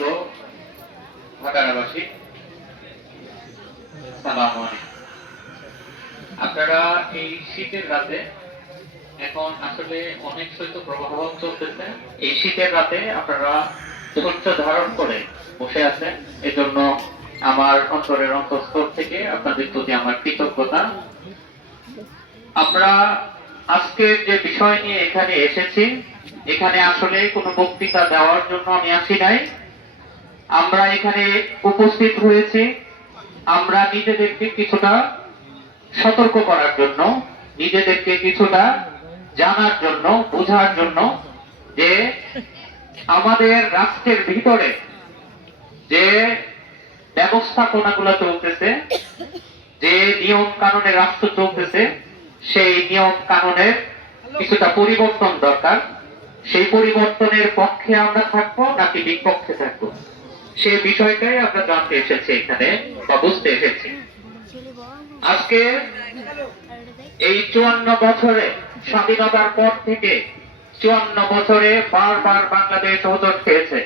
সম্মানিত ঢাকাবাসী, সালাম আলাইকুম। আপনারা এই শীতের রাতে, এখন আসলে অনেক শৈত্যপ্রবাহ চলতেছে, এই শীতের রাতে আপনারা ধৈর্য ধারণ করে বসে আছেন, এজন্য আমার অন্তরের অন্তঃস্থল থেকে আপনাদের প্রতি আমার কৃতজ্ঞতা। আমরা আজকের যে বিষয় নিয়ে এখানে এসেছি, এখানে আসলে কোনো বক্তৃতা দেওয়ার জন্য আমি আসি নাই। আমরা এখানে উপস্থিত হয়েছি আমরা নিজেদেরকে কিছুটা সতর্ক করার জন্য, নিজেদেরকে কিছুটা জানার জন্য, বোঝার জন্য যে আমাদের রাষ্ট্রের ভিতরে যে ব্যবস্থাপনাগুলো চলতেছে, যে নিয়ম কানুনে রাষ্ট্র চলতেছে, সেই নিয়ম কানুনের কিছুটা পরিবর্তন দরকার। সেই পরিবর্তনের পক্ষে আমরা থাকবো নাকি বিপক্ষে থাকবো, সেই বিষয়টাই আমরা জানতে এসেছি এখানে বা বুঝতে এসেছি। আজকে এই 54 বছরে স্বাধীনতার পর থেকে 54 বছরে বারবার বাংলাদেশ হোঁচট খেয়েছে।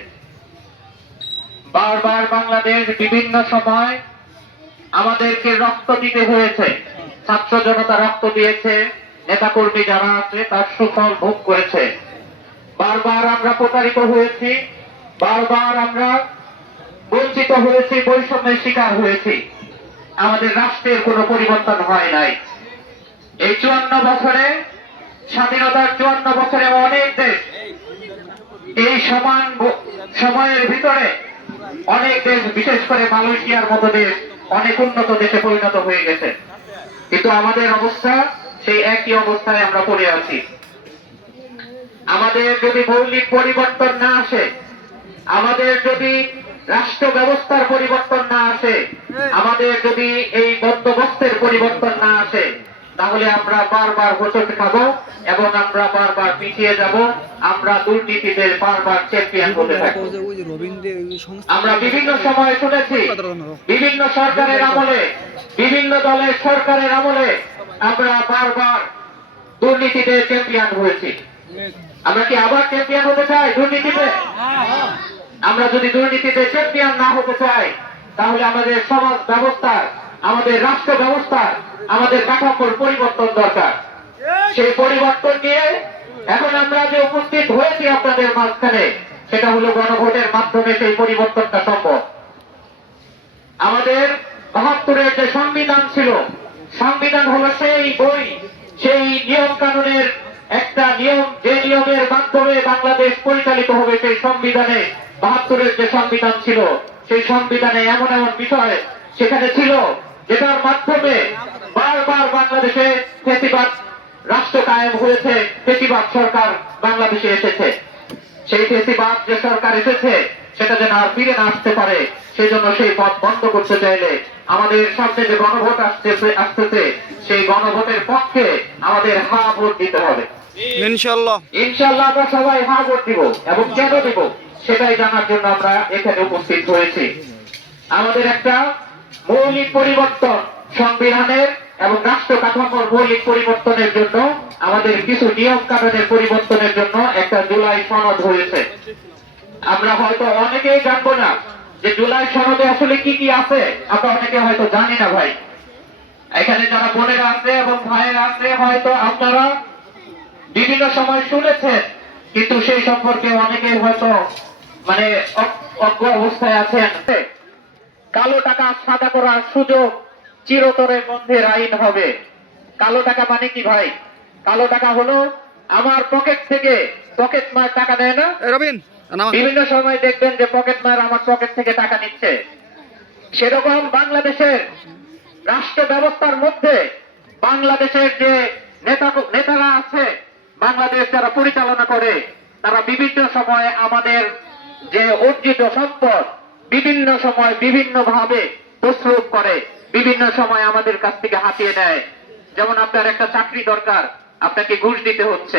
বারবার বাংলাদেশ বিভিন্ন সময় আমাদেরকে রক্ত দিতে হয়েছে। ছাত্র জনতা রক্ত দিয়েছে, নেতাকর্মী যারা আছে তার সুফল ভোগ করেছে। বারবার আমরা প্রতারিত হয়েছি, বারবার আমরা বঞ্চিত হয়েছি, বৈষম্যের শিকার হয়েছি। আমাদের রাষ্ট্রের কোনো পরিবর্তন হয় নাই। এই 54 বছরে, স্বাধীনতার 54 বছরে অনেক দেশ, এই সমান সময়ের ভিতরে অনেক দেশ, বিশেষ করে মালয়েশিয়ার মতো দেশ অনেক উন্নত দেশে পরিণত হয়ে গেছে, কিন্তু আমাদের অবস্থা সেই একই অবস্থায় আমরা পড়ে আছি। আমাদের যদি মৌলিক পরিবর্তন না আসে, আমাদের যদি রাষ্ট্র ব্যবস্থার পরিবর্তন না আসে, আমাদের যদি এই বন্দোবস্তের পরিবর্তন না আসে, তাহলে আমরা বারবার হোঁচট খাবো এবং আমরা বারবার পিছিয়ে যাব। আমরা দুর্নীতিদের বারবার চ্যাম্পিয়ন হতে থাকবো। আমরা বিভিন্ন সময় শুনেছি, বিভিন্ন সরকারের আমলে, বিভিন্ন দলের সরকারের আমলে আমরা বারবার দুর্নীতিতে চ্যাম্পিয়ন হয়েছি। আমরা কি আবার চ্যাম্পিয়ন হতে চাই দুর্নীতিতে? আমরা যদি দুর্নীতিতে চ্যাম্পিয়ন না হতে চাই, তাহলে আমাদের সমাজ ব্যবস্থার, আমাদের রাষ্ট্র ব্যবস্থার, আমাদের কাঠামোর পরিবর্তন দরকার। সেই পরিবর্তন নিয়ে এখন আমরা যে উপস্থিত হয়েছি আপনাদের মাঝখানে, সেটা হলো গণভোটের মাধ্যমে সেই পরিবর্তনটা সম্ভব। আমাদের ৭২-এর যে সংবিধান ছিল, সংবিধান হলো সেই বই, সেই নিয়ম কানুনের একটা নিয়ম, যে নিয়মের মাধ্যমে বাংলাদেশ পরিচালিত হবে। সেই সংবিধানে, ৭২-এর যে সংবিধান ছিল, সেই সংবিধানে এমন এমন বিষয় সেখানে ছিল যেটার মাধ্যমে বারবার বাংলাদেশে ফ্যাসিবাদ রাষ্ট্র কায়েম হয়েছে, ফ্যাসিবাদ সরকার বাংলাদেশে এসেছে। সেই ফ্যাসিবাদ যে সরকার এসেছে সেটা যেন আর ফিরে না আসতে পারে, সেই জন্য সেই পথ বন্ধ করতে চাইলে আমাদের সামনে যে গণভোট আসতেছে, সেই গণভোটের পক্ষে আমাদের হা ভোট দিতে হবে। ইনশাআল্লাহ ইনশাআল্লাহ আমরা সবাই হা ভোট দিব, এবং কেন দিব সেটাই জানার জন্য আমরা এখানে উপস্থিত হয়েছি। আমাদের একটা মৌলিক পরিবর্তন, সংবিধানের এবং রাষ্ট্র কাঠামোর মৌলিক পরিবর্তনের জন্য, আমাদের কিছু নিয়ম কানুনের পরিবর্তনের জন্য একটা জুলাই সনদ হয়েছে। আমরা হয়তো অনেকেই জানবো না যে জুলাই সনদে আসলে কি কি আছে। আমরা অনেকে হয়তো জানি না ভাই। এখানে যারা বোনেরা আছে এবং ভাইয়েরা আছে, হয়তো আপনারা বিভিন্ন সময় শুনেছেন, কিন্তু সেই সম্পর্কে অনেকে হয়তো মানে অজ্ঞ অবস্থায় আছেন। কালো টাকা সাদা করার সুযোগ চিরতরের মধ্যে আইন হবে। কালো টাকা মানে কি ভাই? কালো টাকা হলো আমার পকেট থেকে, পকেট মার টাকা দেয় না, বিভিন্ন সময় দেখবেন যে পকেট মার আমার পকেট থেকে টাকা নিচ্ছে। সেরকম বাংলাদেশের রাষ্ট্র ব্যবস্থার মধ্যে বাংলাদেশের যে নেতারা আছে, বাংলাদেশ যারা পরিচালনা করে, তারা বিভিন্ন সময় আমাদের যে অর্জিত সম্পদ বিভিন্ন সময় বিভিন্ন ভাবে তছরূপ করে, বিভিন্ন সময় আমাদের কাছ থেকে হাতিয়ে নেয়। যেমন আপনার একটা চাকরি দরকার, আপনাকে ঘুষ দিতে হচ্ছে।